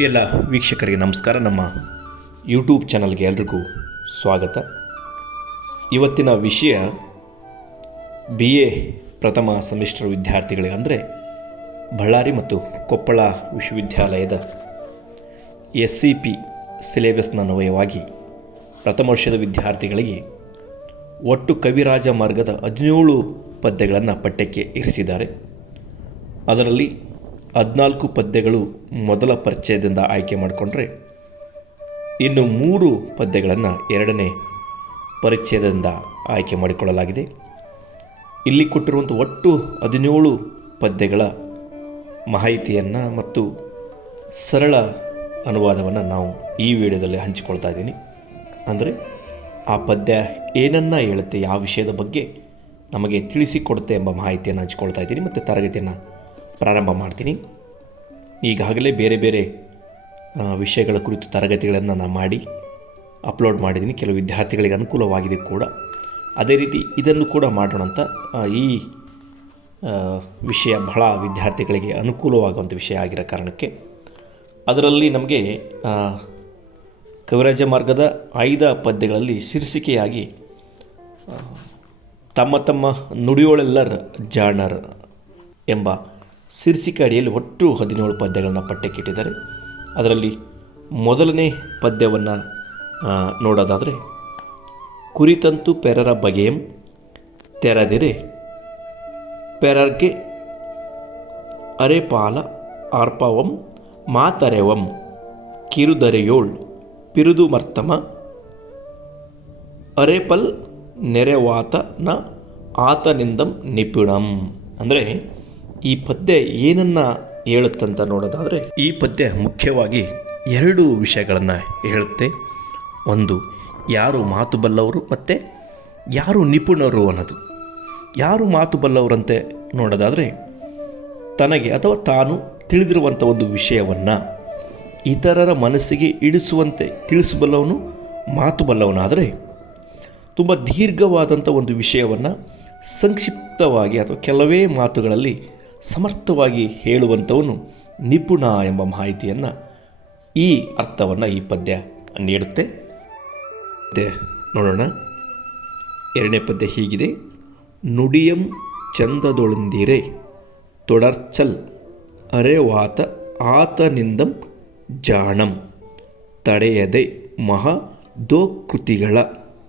ಎಲ್ಲ ವೀಕ್ಷಕರಿಗೆ ನಮಸ್ಕಾರ. ನಮ್ಮ ಯೂಟ್ಯೂಬ್ ಚಾನಲ್ಗೆ ಎಲ್ರಿಗೂ ಸ್ವಾಗತ. ಇವತ್ತಿನ ವಿಷಯ ಬಿ ಎ ಪ್ರಥಮ ಸೆಮಿಸ್ಟರ್ ವಿದ್ಯಾರ್ಥಿಗಳಿಗೆ ಅಂದರೆ ಬಳ್ಳಾರಿ ಮತ್ತು ಕೊಪ್ಪಳ ವಿಶ್ವವಿದ್ಯಾಲಯದ ಎಸ್ ಸಿ ಪಿ ಸಿಲೆಬಸ್ನ ಅನ್ವಯವಾಗಿ ಪ್ರಥಮ ವರ್ಷದ ವಿದ್ಯಾರ್ಥಿಗಳಿಗೆ ಒಟ್ಟು ಕವಿರಾಜ ಮಾರ್ಗದ ಹದಿನೇಳು ಪದ್ಯಗಳನ್ನು ಪಠ್ಯಕ್ಕೆ ಇರಿಸಿದ್ದಾರೆ. ಅದರಲ್ಲಿ ಹದಿನಾಲ್ಕು ಪದ್ಯಗಳು ಮೊದಲ ಪರಿಚಯದಿಂದ ಆಯ್ಕೆ ಮಾಡಿಕೊಂಡ್ರೆ ಇನ್ನು ಮೂರು ಪದ್ಯಗಳನ್ನು ಎರಡನೇ ಪರಿಚಯದಿಂದ ಆಯ್ಕೆ ಮಾಡಿಕೊಳ್ಳಲಾಗಿದೆ. ಇಲ್ಲಿ ಕೊಟ್ಟಿರುವಂಥ ಒಟ್ಟು ಹದಿನೇಳು ಪದ್ಯಗಳ ಮಾಹಿತಿಯನ್ನು ಮತ್ತು ಸರಳ ಅನುವಾದವನ್ನು ನಾವು ಈ ವಿಡಿಯೋದಲ್ಲಿ ಹಂಚಿಕೊಳ್ತಾ ಇದ್ದೀನಿ. ಅಂದರೆ ಆ ಪದ್ಯ ಏನನ್ನು ಹೇಳುತ್ತೆ, ಯಾವ ವಿಷಯದ ಬಗ್ಗೆ ನಮಗೆ ತಿಳಿಸಿಕೊಡುತ್ತೆ ಎಂಬ ಮಾಹಿತಿಯನ್ನು ಹಂಚಿಕೊಳ್ತಾ ಇದ್ದೀನಿ ಮತ್ತು ತರಗತಿಯನ್ನು ಪ್ರಾರಂಭ ಮಾಡ್ತೀನಿ. ಈಗಾಗಲೇ ಬೇರೆ ಬೇರೆ ವಿಷಯಗಳ ಕುರಿತು ತರಗತಿಗಳನ್ನು ನಾನು ಮಾಡಿ ಅಪ್ಲೋಡ್ ಮಾಡಿದ್ದೀನಿ. ಕೆಲವು ವಿದ್ಯಾರ್ಥಿಗಳಿಗೆ ಅನುಕೂಲವಾಗಿದೆ ಕೂಡ. ಅದೇ ರೀತಿ ಇದನ್ನು ಕೂಡ ಮಾಡೋಣ ಅಂತ ಈ ವಿಷಯ ಬಹಳ ವಿದ್ಯಾರ್ಥಿಗಳಿಗೆ ಅನುಕೂಲವಾಗುವಂಥ ವಿಷಯ ಆಗಿರೋ ಕಾರಣಕ್ಕೆ ಅದರಲ್ಲಿ ನಮಗೆ ಕವಿರಾಜ ಮಾರ್ಗದ ಆಯ್ದ ಪದ್ಯಗಳಲ್ಲಿ ಶೀರ್ಷಿಕೆಯಾಗಿ ತಮ್ಮ ತಮ್ಮ ನುಡಿಯೋಳೆಲ್ಲರ ಜಾಣರ್ ಎಂಬ ಶೀರ್ಷಿಕೆ ಅಡಿಯಲ್ಲಿ ಒಟ್ಟು ಹದಿನೇಳು ಪದ್ಯಗಳನ್ನು ಪಠ್ಯಕ್ಕಿಟ್ಟಿದ್ದಾರೆ. ಅದರಲ್ಲಿ ಮೊದಲನೇ ಪದ್ಯವನ್ನು ನೋಡೋದಾದರೆ, ಕುರಿತಂತು ಪೆರರ ಬಗೆಯಂ, ತೆರೆದಿರೆ, ಪೆರರ್ಗೆ ಅರೆಪಾಲ ಆರ್ಪವಂ, ಮಾತರೆವಂ, ಕಿರುದರೆಯೋಳ್, ಪಿರುದು ಮರ್ತಮ, ಅರೆಪಲ್ ನೆರೆವಾತನ ಆತನಿಂದಂ ನಿಪುಣಂ. ಅಂದರೆ ಈ ಪದ್ಯ ಏನನ್ನು ಹೇಳುತ್ತಂತ ನೋಡೋದಾದರೆ ಈ ಪದ್ಯ ಮುಖ್ಯವಾಗಿ ಎರಡು ವಿಷಯಗಳನ್ನು ಹೇಳುತ್ತೆ. ಒಂದು, ಯಾರು ಮಾತು ಬಲ್ಲವರು ಮತ್ತು ಯಾರು ನಿಪುಣರು ಅನ್ನೋದು. ಯಾರು ಮಾತು ಬಲ್ಲವರಂತೆ ನೋಡೋದಾದರೆ ತನಗೆ ಅಥವಾ ತಾನು ತಿಳಿದಿರುವಂಥ ಒಂದು ವಿಷಯವನ್ನು ಇತರರ ಮನಸ್ಸಿಗೆ ಇಡಿಸುವಂತೆ ತಿಳಿಸಬಲ್ಲವನು, ಮಾತು ಬಲ್ಲವನಾದರೆ ತುಂಬ ದೀರ್ಘವಾದಂಥ ಒಂದು ವಿಷಯವನ್ನು ಸಂಕ್ಷಿಪ್ತವಾಗಿ ಅಥವಾ ಕೆಲವೇ ಮಾತುಗಳಲ್ಲಿ ಸಮರ್ಥವಾಗಿ ಹೇಳುವಂಥವನು ನಿಪುಣ ಎಂಬ ಮಾಹಿತಿಯನ್ನು ಈ ಅರ್ಥವನ್ನು ಈ ಪದ್ಯ ನೀಡುತ್ತೆ. ನೋಡೋಣ. ಎರಡನೇ ಪದ್ಯ ಹೀಗಿದೆ. ನುಡಿಯಂ ಚಂದದೊಳಂದಿರೆ ತೊಡರ್ಚಲ್ ಅರೆವಾತ ಆತನಿಂದಂ ಜಾಣಂ ತಡೆಯದೆ ಮಹಾ ದೋಕೃತಿಗಳ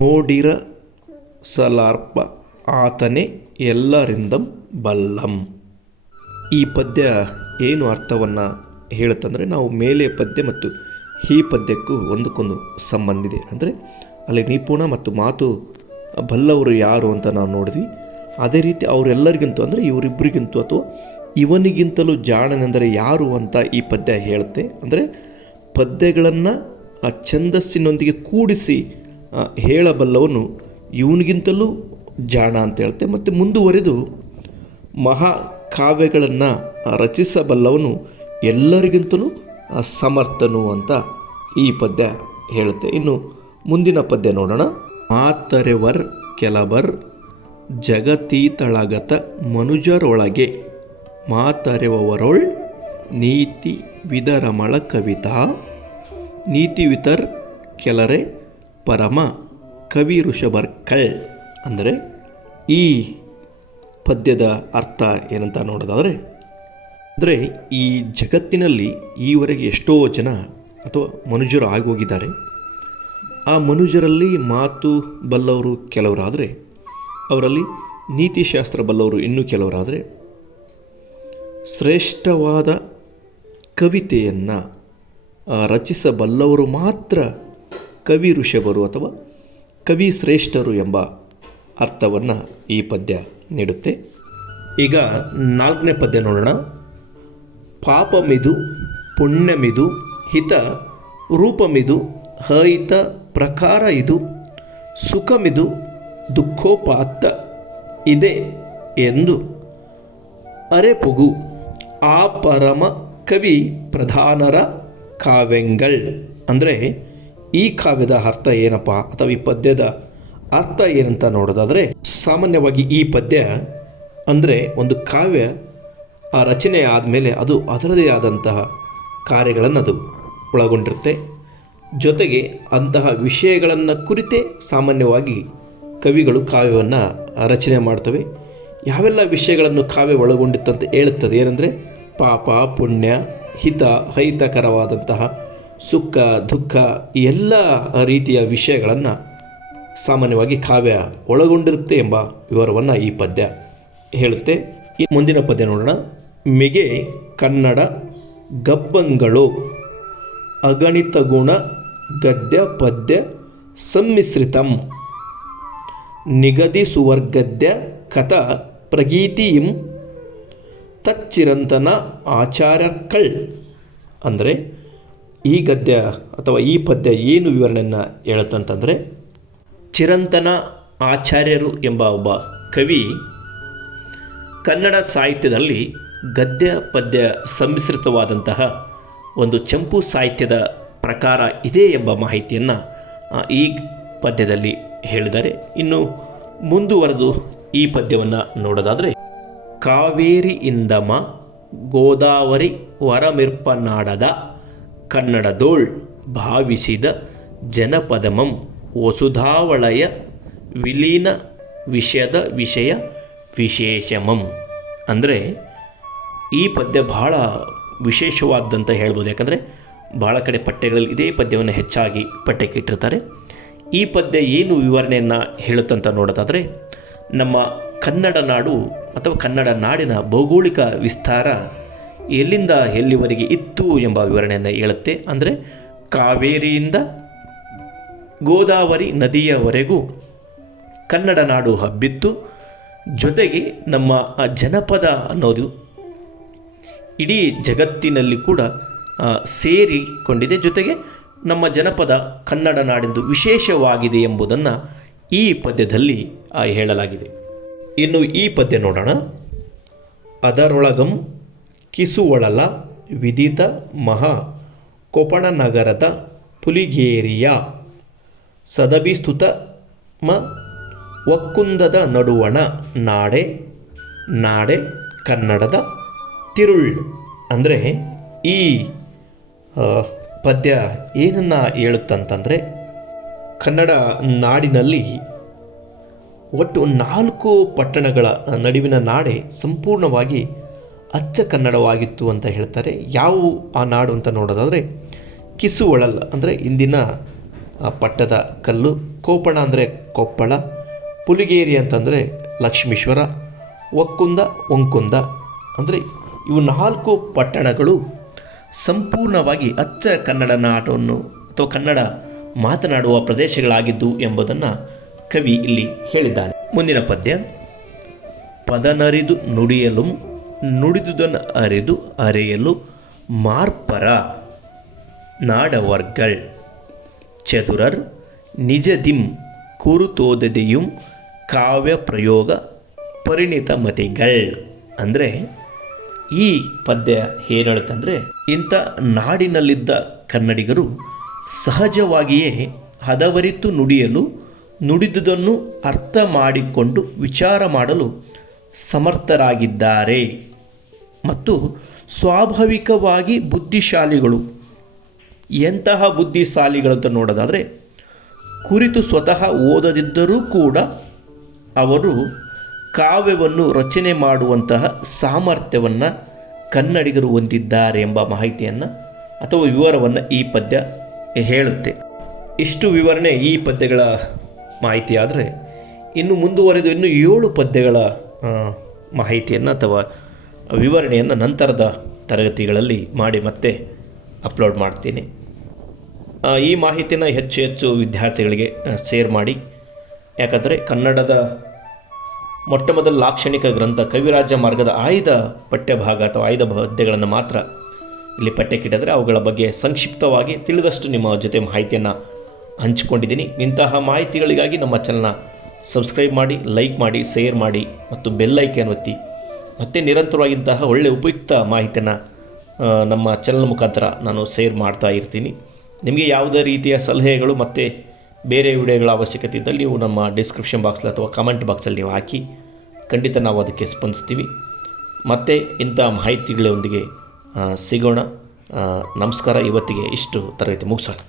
ನೋಡಿರ ಸಲಾರ್ಪ ಆತನೇ ಎಲ್ಲರಿಂದಂ ಬಲ್ಲಂ. ಈ ಪದ್ಯ ಏನು ಅರ್ಥವನ್ನು ಹೇಳುತ್ತಂದರೆ ನಾವು ಮೇಲೆ ಪದ್ಯ ಮತ್ತು ಈ ಪದ್ಯಕ್ಕೂ ಒಂದಕ್ಕೊಂದು ಸಂಬಂಧಿದೆ ಅಂದರೆ ಅಲ್ಲಿ ನಿಪುಣ ಮತ್ತು ಮಾತು ಬಲ್ಲವರು ಯಾರು ಅಂತ ನಾವು ನೋಡಿದ್ವಿ. ಅದೇ ರೀತಿ ಅವರೆಲ್ಲರಿಗಿಂತೂ, ಅಂದರೆ ಇವರಿಬ್ಬರಿಗಿಂತೂ ಅಥವಾ ಇವನಿಗಿಂತಲೂ ಜಾಣನೆಂದರೆ ಯಾರು ಅಂತ ಈ ಪದ್ಯ ಹೇಳುತ್ತೆ. ಅಂದರೆ ಪದ್ಯಗಳನ್ನು ಆ ಛಂದಸ್ಸಿನೊಂದಿಗೆ ಕೂಡಿಸಿ ಹೇಳಬಲ್ಲವನು ಇವನಿಗಿಂತಲೂ ಜಾಣ ಅಂತ ಹೇಳುತ್ತೆ. ಮತ್ತು ಮುಂದುವರೆದು ಮಹಾ ಕಾವ್ಯಗಳನ್ನು ರಚಿಸಬಲ್ಲವನು ಎಲ್ಲರಿಗಿಂತಲೂ ಸಮರ್ಥನು ಅಂತ ಈ ಪದ್ಯ ಹೇಳುತ್ತೆ. ಇನ್ನು ಮುಂದಿನ ಪದ್ಯ ನೋಡೋಣ. ಮಾತರೆವರ್ ಕೆಲವರ್ ಜಗತೀತಳಗತ ಮನುಜರೊಳಗೆ ಮಾತರೆವರೊಳ್ ನೀತಿ ವಿದರಮಳ ಕವಿತಾ ನೀತಿವಿತರ್ ಕೆಲರೆ ಪರಮ ಕವಿ ಋಷಭರ್ಕಳ್. ಅಂದರೆ ಈ ಪದ್ಯದ ಅರ್ಥ ಏನಂತ ನೋಡೋದಾದರೆ, ಅಂದರೆ ಈ ಜಗತ್ತಿನಲ್ಲಿ ಈವರೆಗೆ ಎಷ್ಟೋ ಜನ ಅಥವಾ ಮನುಜರು ಆಗೋಗಿದ್ದಾರೆ. ಆ ಮನುಜರಲ್ಲಿ ಮಾತು ಬಲ್ಲವರು ಕೆಲವರಾದರೆ, ಅವರಲ್ಲಿ ನೀತಿಶಾಸ್ತ್ರ ಬಲ್ಲವರು ಇನ್ನೂ ಕೆಲವರಾದರೆ, ಶ್ರೇಷ್ಠವಾದ ಕವಿತೆಯನ್ನು ರಚಿಸಬಲ್ಲವರು ಮಾತ್ರ ಕವಿ ಋಷಭರು ಅಥವಾ ಕವಿ ಶ್ರೇಷ್ಠರು ಎಂಬ ಅರ್ಥವನ್ನು ಈ ಪದ್ಯ ನೀಡುತ್ತೆ. ಈಗ ನಾಲ್ಕನೇ ಪದ್ಯ ನೋಡೋಣ. ಪಾಪಮಿದು, ಪುಣ್ಯಮಿದು, ಹಿತ, ರೂಪಮಿದು ಹಯಿತ ಪ್ರಕಾರ ಇದು, ಸುಖಮಿದು, ದುಃಖೋಪಾತ್ತ ಇದೆ ಎಂದು. ಅರೆಪುಗು ಆ ಪರಮ ಕವಿ ಪ್ರಧಾನರ ಕಾವ್ಯಂಗಳ್. ಅಂದರೆ ಈ ಕಾವ್ಯದ ಅರ್ಥ ಏನಪ್ಪ ಅಥವಾ ಈ ಪದ್ಯದ ಅರ್ಥ ಏನಂತ ನೋಡೋದಾದರೆ ಸಾಮಾನ್ಯವಾಗಿ ಈ ಪದ್ಯ ಅಂದರೆ ಒಂದು ಕಾವ್ಯ, ಆ ರಚನೆ ಆದಮೇಲೆ ಅದು ಅದರದೇ ಆದಂತಹ ಕಾರ್ಯಗಳನ್ನು ಅದು ಒಳಗೊಂಡಿರುತ್ತೆ. ಜೊತೆಗೆ ಅಂತಹ ವಿಷಯಗಳನ್ನು ಕುರಿತೇ ಸಾಮಾನ್ಯವಾಗಿ ಕವಿಗಳು ಕಾವ್ಯವನ್ನು ರಚನೆ ಮಾಡ್ತವೆ. ಯಾವೆಲ್ಲ ವಿಷಯಗಳನ್ನು ಕಾವ್ಯ ಒಳಗೊಂಡಿತ್ತಂತ ಹೇಳುತ್ತದೆ ಏನಂದರೆ ಪಾಪ, ಪುಣ್ಯ, ಹಿತ ಹೈತಕರವಾದಂತಹ ಸುಖ, ದುಃಖ ಎಲ್ಲ ರೀತಿಯ ವಿಷಯಗಳನ್ನು ಸಾಮಾನ್ಯವಾಗಿ ಕಾವ್ಯ ಒಳಗೊಂಡಿರುತ್ತೆ ಎಂಬ ವಿವರವನ್ನು ಈ ಪದ್ಯ ಹೇಳುತ್ತೆ. ಈ ಮುಂದಿನ ಪದ್ಯ ನೋಡೋಣ. ಮಿಗೆ ಕನ್ನಡ ಗಬ್ಬಂಗಳು ಅಗಣಿತ ಗುಣ ಗದ್ಯ ಪದ್ಯ ಸಮ್ಮಿಶ್ರಿತಂ. ನಿಗದಿ ಸುವರ್ಗದ್ಯ ಕಥ ಪ್ರಗೀತಿಯಂ. ತಚ್ಚಿರಂತನ ಆಚಾರ್ಯಕಳ್ ಅಂದರೆ ಈ ಗದ್ಯ ಅಥವಾ ಈ ಪದ್ಯ ಏನು ವಿವರಣೆಯನ್ನು ಹೇಳುತ್ತಂತಂದರೆ ಚಿರಂತನ ಆಚಾರ್ಯರು ಎಂಬ ಒಬ್ಬ ಕವಿ ಕನ್ನಡ ಸಾಹಿತ್ಯದಲ್ಲಿ ಗದ್ಯ ಪದ್ಯ ಸಮ್ಮಿಶ್ರಿತವಾದಂತಹ ಒಂದು ಚಂಪು ಸಾಹಿತ್ಯದ ಪ್ರಕಾರ ಇದೆ ಎಂಬ ಮಾಹಿತಿಯನ್ನು ಈ ಪದ್ಯದಲ್ಲಿ ಹೇಳಿದ್ದಾರೆ. ಇನ್ನು ಮುಂದುವರೆದು ಈ ಪದ್ಯವನ್ನು ನೋಡೋದಾದರೆ ಕಾವೇರಿ ಇಂದಮ ಗೋದಾವರಿ ವರಮಿರ್ಪನಾಡದ ಕನ್ನಡದೋಳ್ ಭಾವಿಸಿದ ಜನಪದಮಂ. ವಸುಧಾವಳಯ ವಿಲೀನ ವಿಷಯದ ವಿಷಯ ವಿಶೇಷಮಂ. ಅಂದರೆ ಈ ಪದ್ಯ ಬಹಳ ವಿಶೇಷವಾದಂತ ಹೇಳ್ಬೋದು. ಯಾಕಂದರೆ ಭಾಳ ಕಡೆ ಪಠ್ಯಗಳಲ್ಲಿ ಇದೇ ಪದ್ಯವನ್ನು ಹೆಚ್ಚಾಗಿ ಪಠ್ಯಕ್ಕೆ ಇಟ್ಟಿರ್ತಾರೆ. ಈ ಪದ್ಯ ಏನು ವಿವರಣೆಯನ್ನು ಹೇಳುತ್ತಂತ ನೋಡೋದಾದರೆ, ನಮ್ಮ ಕನ್ನಡ ನಾಡು ಅಥವಾ ಕನ್ನಡ ನಾಡಿನ ಭೌಗೋಳಿಕ ವಿಸ್ತಾರ ಎಲ್ಲಿಂದ ಎಲ್ಲಿವರೆಗೆ ಇತ್ತು ಎಂಬ ವಿವರಣೆಯನ್ನು ಹೇಳುತ್ತೆ. ಅಂದರೆ ಕಾವೇರಿಯಿಂದ ಗೋದಾವರಿ ನದಿಯವರೆಗೂ ಕನ್ನಡ ನಾಡು ಹಬ್ಬಿತ್ತು. ಜೊತೆಗೆ ನಮ್ಮ ಆ ಜನಪದ ಅನ್ನೋದು ಇಡೀ ಜಗತ್ತಿನಲ್ಲಿ ಕೂಡ ಸೇರಿಕೊಂಡಿದೆ. ಜೊತೆಗೆ ನಮ್ಮ ಜನಪದ ಕನ್ನಡ ನಾಡಿಂದು ವಿಶೇಷವಾಗಿದೆ ಎಂಬುದನ್ನು ಈ ಪದ್ಯದಲ್ಲಿ ಹೇಳಲಾಗಿದೆ. ಇನ್ನು ಈ ಪದ್ಯ ನೋಡೋಣ. ಅದರೊಳಗಂ ಕಿಸುವಳಲ ವಿದಿತ ಮಹಾ ಕೊಪಣನಗರದ ಪುಲಿಗೇರಿಯ ಸದಭಿಸ್ತುತ ಮ ಒಕ್ಕುಂದದ ನಡುವಣ ನಾಡೆ ನಾಡೆ ಕನ್ನಡದ ತಿರುಳ್ ಅಂದರೆ ಈ ಪದ್ಯ ಏನನ್ನು ಹೇಳುತ್ತಂತಂದರೆ ಕನ್ನಡ ನಾಡಿನಲ್ಲಿ ಒಟ್ಟು ನಾಲ್ಕು ಪಟ್ಟಣಗಳ ನಡುವಿನ ನಾಡೆ ಸಂಪೂರ್ಣವಾಗಿ ಅಚ್ಚ ಕನ್ನಡವಾಗಿತ್ತು ಅಂತ ಹೇಳ್ತಾರೆ. ಯಾವುವು ಆ ನಾಡು ಅಂತ ನೋಡೋದಾದರೆ ಕಿಸುವಳಲ್ ಅಂದರೆ ಇಂದಿನ ಪಟ್ಟದ ಕಲ್ಲು, ಕೋಪಣ ಅಂದರೆ ಕೊಪ್ಪಳ, ಪುಲಿಗೇರಿ ಅಂತಂದರೆ ಲಕ್ಷ್ಮೀಶ್ವರ ಒಕ್ಕುಂದ ಒಂಕುಂದ ಅಂದರೆ ಇವು ನಾಲ್ಕು ಪಟ್ಟಣಗಳು ಸಂಪೂರ್ಣವಾಗಿ ಅಚ್ಚ ಕನ್ನಡ ನಾಟವನ್ನು ಅಥವಾ ಕನ್ನಡ ಮಾತನಾಡುವ ಪ್ರದೇಶಗಳಾಗಿದ್ದು ಎಂಬುದನ್ನು ಕವಿ ಇಲ್ಲಿ ಹೇಳಿದ್ದಾನೆ. ಮುಂದಿನ ಪದ್ಯ, ಪದನರಿದು ನುಡಿಯಲು ನುಡಿದುದನ್ನು ಅರಿದು ಅರೆಯಲು ಮಾರ್ಪರ ನಾಡವರ್ಗಳ್. ಚದುರರ್ ನಿಜದಿಂ ಕುರುತೋದದೆಯುಂ ಕಾವ್ಯ ಪ್ರಯೋಗ ಪರಿಣಿತ ಮತಿಗಳ್ ಅಂದರೆ ಈ ಪದ್ಯ ಹೇಳುತ್ತಂದರೆ, ಇಂಥ ನಾಡಿನಲ್ಲಿದ್ದ ಕನ್ನಡಿಗರು ಸಹಜವಾಗಿಯೇ ಹದವರಿತು ನುಡಿಯಲು, ನುಡಿದುದನ್ನು ಅರ್ಥ ಮಾಡಿಕೊಂಡು ವಿಚಾರ ಮಾಡಲು ಸಮರ್ಥರಾಗಿದ್ದಾರೆ. ಮತ್ತು ಸ್ವಾಭಾವಿಕವಾಗಿ ಬುದ್ಧಿಶಾಲಿಗಳು ಎಂತಹ ಬುದ್ಧಿಶಾಲಿಗಳಂತ ನೋಡೋದಾದರೆ, ಕುರಿತು ಸ್ವತಃ ಓದದಿದ್ದರೂ ಕೂಡ ಅವರು ಕಾವ್ಯವನ್ನು ರಚನೆ ಮಾಡುವಂತಹ ಸಾಮರ್ಥ್ಯವನ್ನು ಕನ್ನಡಿಗರು ಹೊಂದಿದ್ದಾರೆ ಎಂಬ ಮಾಹಿತಿಯನ್ನು ಅಥವಾ ವಿವರವನ್ನು ಈ ಪದ್ಯ ಹೇಳುತ್ತೆ. ಇಷ್ಟು ವಿವರಣೆ ಈ ಪದ್ಯಗಳ ಮಾಹಿತಿಯಾದರೆ ಇನ್ನು ಮುಂದುವರೆದು ಇನ್ನು ಏಳು ಪದ್ಯಗಳ ಮಾಹಿತಿಯನ್ನು ಅಥವಾ ವಿವರಣೆಯನ್ನು ನಂತರದ ತರಗತಿಗಳಲ್ಲಿ ಮಾಡಿ ಮತ್ತೆ ಅಪ್ಲೋಡ್ ಮಾಡ್ತೀನಿ. ಈ ಮಾಹಿತಿನ ಹೆಚ್ಚು ಹೆಚ್ಚು ವಿದ್ಯಾರ್ಥಿಗಳಿಗೆ ಶೇರ್ ಮಾಡಿ. ಯಾಕಂದರೆ ಕನ್ನಡದ ಮೊಟ್ಟ ಮೊದಲ ಲಾಕ್ಷಣಿಕ ಗ್ರಂಥ ಕವಿರಾಜ ಮಾರ್ಗದ ಆಯ್ದ ಪಠ್ಯಭಾಗ ಅಥವಾ ಆಯ್ದ ಪದ್ಯಗಳನ್ನು ಮಾತ್ರ ಇಲ್ಲಿ ಪಠ್ಯಕ್ಕಿಟ್ಟಿದ್ರೆ ಅವುಗಳ ಬಗ್ಗೆ ಸಂಕ್ಷಿಪ್ತವಾಗಿ ತಿಳಿದಷ್ಟು ನಿಮ್ಮ ಜೊತೆ ಮಾಹಿತಿಯನ್ನು ಹಂಚಿಕೊಂಡಿದ್ದೀನಿ. ಇಂತಹ ಮಾಹಿತಿಗಳಿಗಾಗಿ ನಮ್ಮ ಚಾನಲ್ನ ಸಬ್ಸ್ಕ್ರೈಬ್ ಮಾಡಿ, ಲೈಕ್ ಮಾಡಿ, ಶೇರ್ ಮಾಡಿ ಮತ್ತು ಬೆಲ್ ಐಕನ್ ಒತ್ತಿ. ಮತ್ತೆ ನಿರಂತರವಾಗಿಂತಹ ಒಳ್ಳೆಯ ಉಪಯುಕ್ತ ಮಾಹಿತಿಯನ್ನು ನಮ್ಮ ಚಾನಲ್ ಮುಖಾಂತರ ನಾನು ಶೇರ್ ಮಾಡ್ತಾ ಇರ್ತೀನಿ. ನಿಮಗೆ ಯಾವುದೇ ರೀತಿಯ ಸಲಹೆಗಳು ಮತ್ತು ಬೇರೆ ವಿಡಿಯೋಗಳ ಅವಶ್ಯಕತೆ ಇದ್ದಲ್ಲಿ ನೀವು ನಮ್ಮ ಡಿಸ್ಕ್ರಿಪ್ಷನ್ ಬಾಕ್ಸಲ್ಲಿ ಅಥವಾ ಕಮೆಂಟ್ ಬಾಕ್ಸಲ್ಲಿ ನೀವು ಹಾಕಿ ಖಂಡಿತ ನಾವು ಅದಕ್ಕೆ ಸ್ಪಂದಿಸ್ತೀವಿ. ಮತ್ತು ಇಂಥ ಮಾಹಿತಿಗಳೊಂದಿಗೆ ಸಿಗೋಣ. ನಮಸ್ಕಾರ. ಇವತ್ತಿಗೆ ಇಷ್ಟು. ತರಗತಿ ಮುಗಿಸೋಣ.